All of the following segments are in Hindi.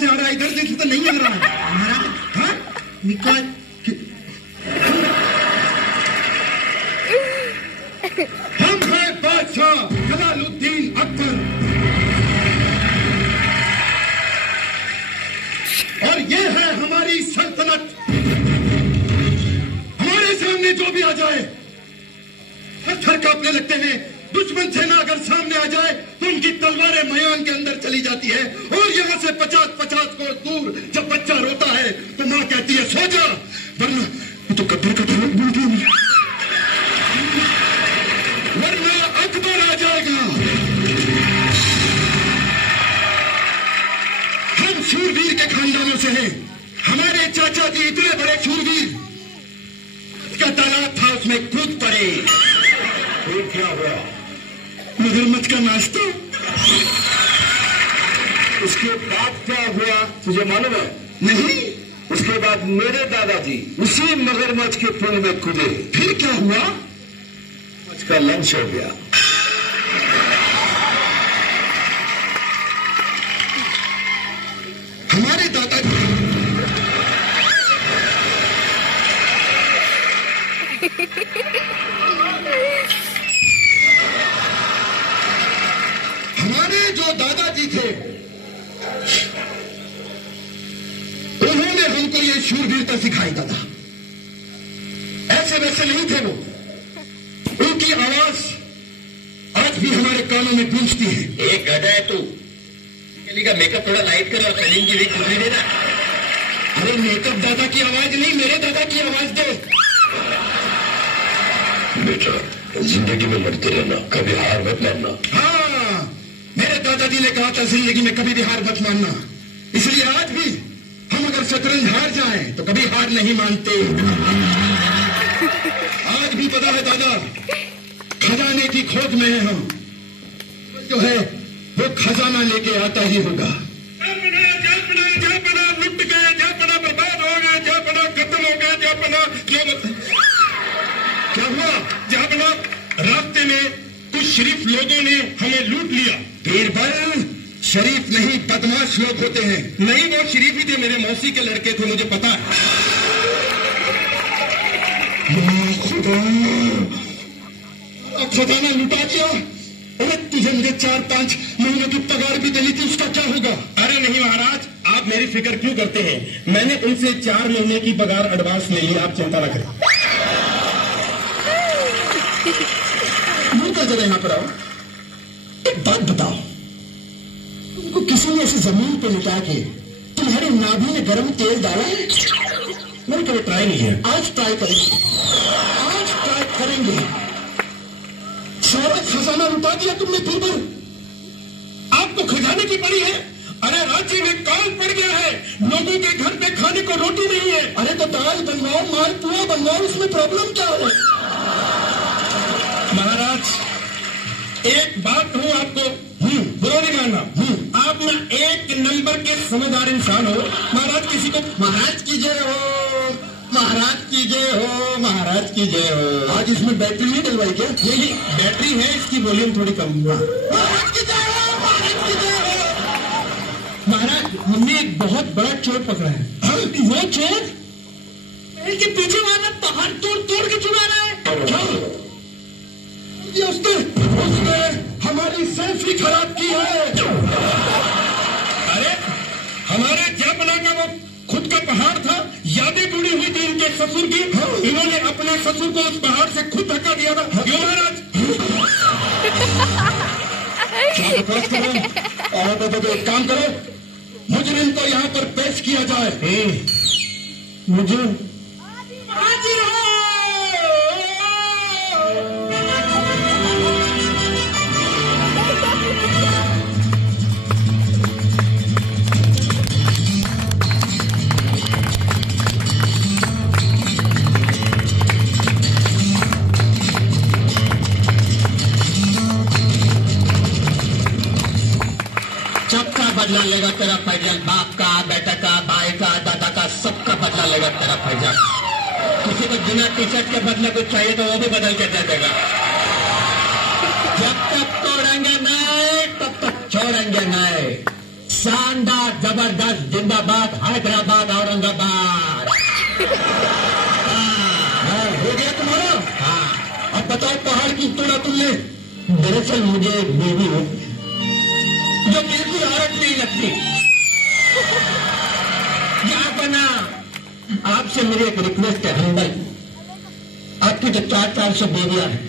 से आ रहा है, इधर से तो नहीं आ रहा है। महाराज हाँ निकाल। हम हैं बादशाह जलालुद्दीन अकबर और ये है हमारी सल्तनत। हमारे सामने जो भी आ जाए पत्थर कांपने लगते हैं। दुश्मन सेना अगर सामने आ जाए तो उनकी तलवारें मैदान के अंदर चली जाती है और यहाँ से 50-50 कोस दूर जब बच्चा रोता है तो माँ कहती है सो जा, वरना ये तो कब्र का ढोलक बोल दिया, वरना अकबर आ जाएगा। हम शूरवीर के खानदानों से हैं। हमारे चाचा जी इतने बड़े शूरवीर, का तालाब था उसमें कूद पड़े। क्या हुआ? मगरमच्छ का नाश्ता। उसके बाद क्या हुआ तुझे मालूम है? नहीं। उसके बाद मेरे दादाजी उसी मगरमच्छ के पुल में कूदे। फिर क्या हुआ? मगरमच्छ का लंच हो गया। हमारे दादाजी हमारे जो दादाजी थे उन्होंने हमको ये शूरवीरता सिखाई। दादा ऐसे वैसे नहीं थे वो। उनकी आवाज आज भी हमारे कानों में गूंजती है। एक गधा है तू, का मेकअप थोड़ा लाइट कर और सलीम की विग सुनने देना। अरे मेकअप दादा की आवाज नहीं, मेरे दादा की आवाज दे। बेटा जिंदगी में लड़ते रहना, कभी हार मत मानना। हाँ, मेरे दादाजी ने कहा था जिंदगी में कभी भी हार मत मानना। इसलिए आज भी हम अगर शतरंज हार जाएं तो कभी हार नहीं मानते। आज भी पता है दादा, खजाने की खोज में है हम। जो है वो खजाना लेके आता ही होगा। जापना लुट गए, जापना बर्बाद हो गए, जापना खत्म हो गए, जापना क्या हुआ? जापना रास्ते में कुछ शरीफ लोगों ने हमें लूट लिया। बीरबल, शरीफ नहीं बदमाश लोग होते हैं। नहीं, वो शरीफ ही थे, मेरे मौसी के लड़के थे, मुझे पता है। खुदा, खजाना लुटा दिया। अरे तुझे मुझे 4-5 महीनों की पगार भी देनी थी, उसका क्या होगा? अरे नहीं महाराज, आप मेरी फिक्र क्यों करते हैं? मैंने उनसे 4 महीने की पगार एडवांस ले ली, आप चिंता न करें। मुझे जरा यहाँ पर आओ, एक बात बताओ, तुमको किसी ने ऐसी जमीन पे लिटा के तुम्हारे नाभि में गर्म तेल डाला है? मैंने कभी ट्राई नहीं किया। आज ट्राई करेंगे, आज ट्राई करेंगे। सारा खजाना लुटा दिया तुमने बीरबल। आपको खजाने की पड़ी है? अरे राज्य में काल पड़ गया है, लोगों के घर पे खाने को रोटी नहीं है। अरे तो दाल बनवाओ, मालपुआ बनवाओ, उसमें प्रॉब्लम क्या है? महाराज एक बात कहूं आपको, बुरा नहीं मानना, आप ना एक नंबर के समझदार इंसान हो। महाराज किसी को महाराज की जय हो, महाराज की जय हो, महाराज की जय हो। आज इसमें बैटरी नहीं डलवाई क्या? यही बैटरी है, इसकी वॉल्यूम थोड़ी कम हुआ। महाराज की जय हो, महाराज की जय हो। महाराज हमने एक बहुत बड़ा चोर पकड़ा है। वो चोर के पीछे वाला पहाड़ तोड़ तोड़ के चुरा रहा है। क्या? उसने हमारी सेल्फी खराब की है। अरे हमारे जापना का वो खुद का पहाड़ था, यादें जुड़ी हुई थी इनके ससुर की। इन्होंने अपने ससुर को उस पहाड़ से खुद धक्का दिया था। क्यों महाराज? और तो एक काम करो, मुजरिम को यहाँ पर पेश किया जाए। मुजरिम हाजिर हो। बदला लेगा तेरा फैजल, बाप का, बेटा का, भाई का, दादा का, सबका बदला लेगा तेरा फैजल। किसी को बिना टी शर्ट के बदले कुछ चाहिए तो वो भी बदल के दे देगा। जब तक तोड़ेंगे नहीं तब तक छोड़ेंगे नहीं। शानदार, जबरदस्त, जिंदाबाद, हैदराबाद, औरंगाबाद। हो गया तुम्हारा? हाँ। अब बताओ पहाड़ की तोड़ा तुमने? दरअसल मुझे एक बेबी हो जो बिल्कुल औरत नहीं लगती। क्या बना? आपसे मेरी एक रिक्वेस्ट है हम्बल, आपकी जो 400 बेबियां हैं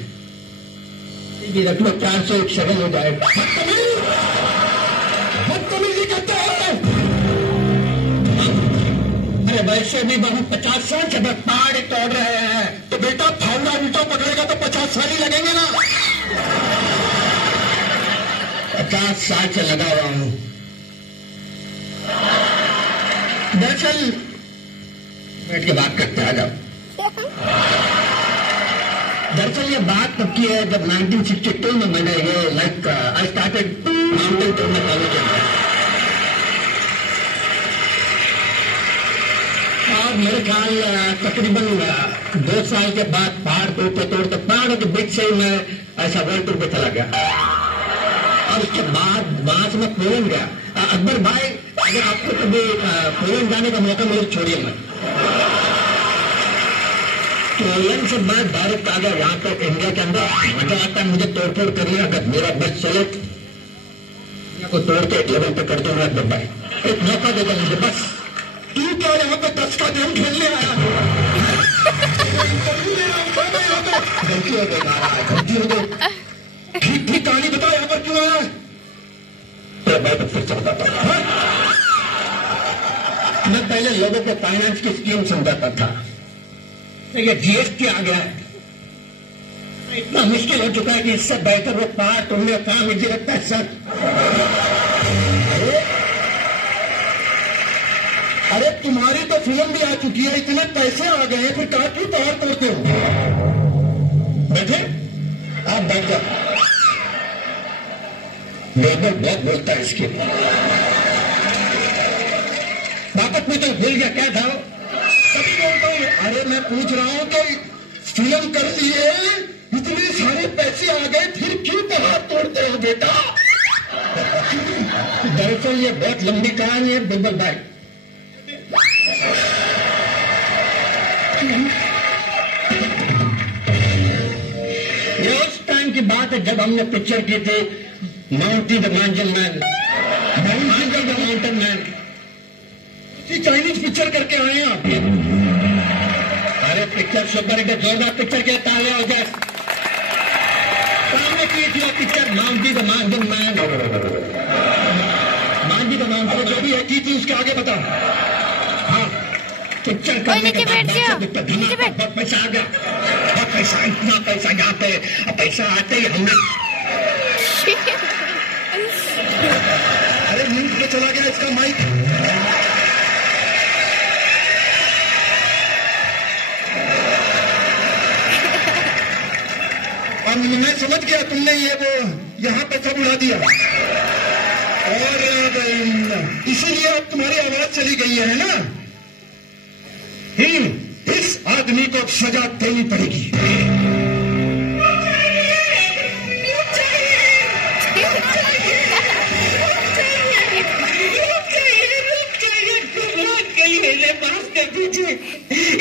ये रख लो, 401 शगल हो जाएगा। बदतमीजी करते हो। अरे वैसे भी बहुत 50 साल से पहाड़ तोड़ रहे हैं, तो बेटा फावड़ा ईंटों पकड़ेगा तो 50 साल ही लगेंगे ना। 50 साल से लगा हुआ हूं। दरअसल बैठ के बात करते आ जाओ। दरअसल ये बात तब की है जब 1962 में मैंने ये आई स्टार्टेड माउंटेन टूरने चालू किया और मेरे ख्याल तकरीबन 2 साल के बाद पहाड़ तोड़ते तोड़ते पहाड़ों के बीच से मैं ऐसा वर्ल्ड टूर पे चला गया। और उसके बाद वहां से मैं पोलैंड गया। अकबर भाई, अगर आपको कभी पोलैंड जाने का मौका मिले छोड़िए मत। पोलैंड से मैं डायरेक्ट आ गया यहाँ तक इंडिया के अंदर। मजा आता है मुझे तोड़फोड़ करने, अगर मेरा बस चले को तोड़ के एक लेवल पे कर दूंगा। अकबर भाई एक मौका देगा मुझे बस। तू क्या यहाँ पे 10 का गेम खेलने आया? गलती हो गई महाराज, गलती हो गई। ठीक ठीक कहानी बताओ, यहाँ पर क्यों आया? मैं तो फिर चलता था। मैं पहले लोगों को फाइनेंस की स्कीम समझाता था, ये जीएसटी आ गया है, इतना मुश्किल हो चुका है कि इससे बेहतर वो पहाड़ तुमने काम मुझे लगता है सर। अरे तुम्हारी तो फिल्म भी आ चुकी है, इतने पैसे आ गए हैं, फिर कहा क्यों पहाड़ तोड़ते हो? बैठे आप, बैठ जाओ। बहुत बोलता है इसके बापत में तो भूल गया क्या था वो? तभी बोलता हूँ। अरे मैं पूछ रहा हूँ कि फिल्म कर लिए, इतने सारे पैसे आ गए, फिर क्यों पहाड़ तोड़ते हो बेटा? दरअसल ये बहुत लंबी कहानी है बिल्बल भाई। ये उस टाइम की बात है जब हमने पिक्चर की थी Mounty the Mountain Man, the Mountain Man. Chinese picture करके आए हैं आप। अरे पिक्चर सुपर हिट, जोरदार पिक्चर के ताले हो जाए। सामने की थी picture Mounty the Mountain Man, Mounty the Mountain जो भी है की थी, उसके आगे बताओ। हाँ, पिक्चर करने के बाद बहुत पैसा आ गया, बहुत पैसा, इतना पैसा यहाँ पे। पैसा आते ही हमने अरे म्यूट पे चला गया इसका माइक। और मैं समझ गया तुमने ये वो यहाँ पे सब उड़ा दिया, और इसीलिए अब तुम्हारी आवाज चली गई है ना? इस आदमी को सजा देनी पड़ेगी।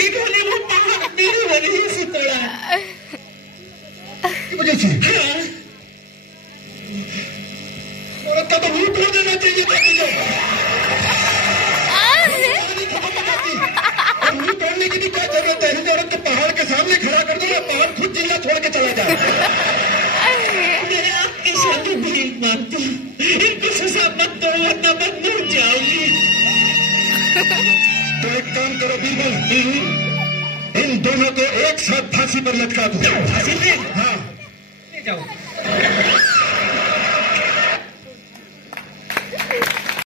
इन्होंने वो पहाड़ मेरी वजह से तोड़ा, वजह से औरत का तो मुंह तोड़ देना चाहिए था मुझे। और मुंह तोड़ने की भी क्या जरूरत है? औरत को पहाड़ के सामने खड़ा कर दो, पहाड़ खुद जिंदा छोड़ के चला जाए। आपकी शादी भी मानती, इनको सजा मत दो वरना मत मर जाऊंगी। तो एक काम करो बीरबल, इन दोनों को एक साथ फांसी पर लटका दो। फांसी पे? हाँ, ले जाओ।